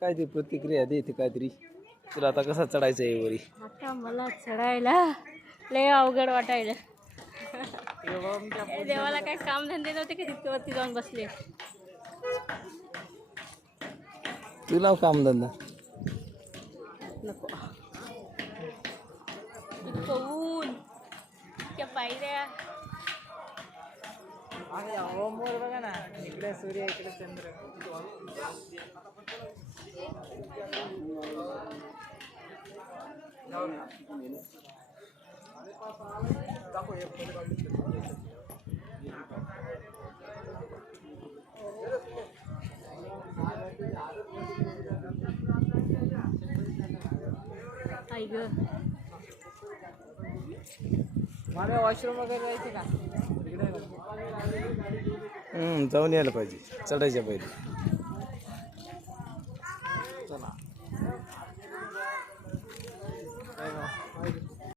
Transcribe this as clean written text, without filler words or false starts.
काय ती प्रतिक्रिया देते काहीतरी. तुला आता कसा चढायचं आहे वरी? आता मला चढायला लय अवघड वाटायला. देवाला काय काम धंदे नव्हते की तितके वरती जाऊन बसले. तू लाव काम धंदा. नको इतकं ऊन, इतक्या पायऱ्या. वर बघा ना, इकडे सूर्य इकडे चंद्र. आई ग, मला वॉशरूम वगैरे जायचे का? जाऊन यायला पाहिजे चढायच्या पहिले. चला.